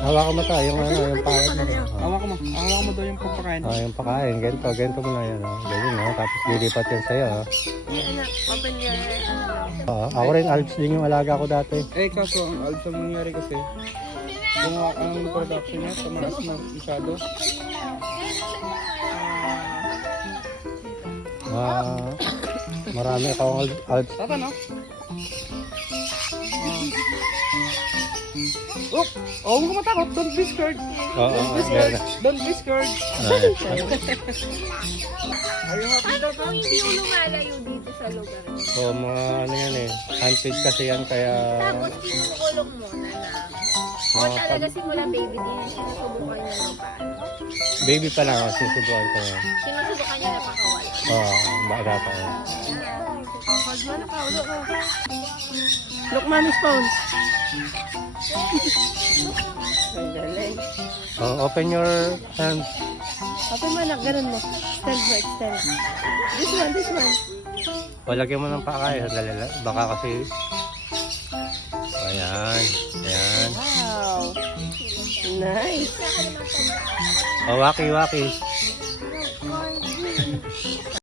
Hawakan mo tayo, yung ano, yung pakain mo. Hawakan mo daw yung pagpakain. Yung pakain, ganito mo na yan. Ganyan, no? Tapos lilipat yan sa'yo. Anak, open your Ako rin, Alps din yung alaga ko dati. Kaso ang alps ang nangyari kasi, ang production niya, tumaas na masyado. Marami akong Alps. Tata, no? Oh, huwag ka matakot. Don't be scared. Don't be scared. Are you happy daw? Kung hindi mo lumalayo dito sa lugar. So, mga ano yan eh. Handfeed kasi yan, kaya... Tapos sinukulong mo na lang. O talaga simula baby din, sinusubukan niya ng paano. Baby pa lang ako, susubukan ko yan. Sinusubukan niya na pakawala. Bata pa yan. Pagmano ka, ulo ka. Look, Manny's phone. Ang galing. Open your hands. Open mo anak, ganun mo. Extend mo, extend. This one. Lagyan mo ng pakain. Sandali lang. Baka kasi... Ayan. Wow. Nice. Waki.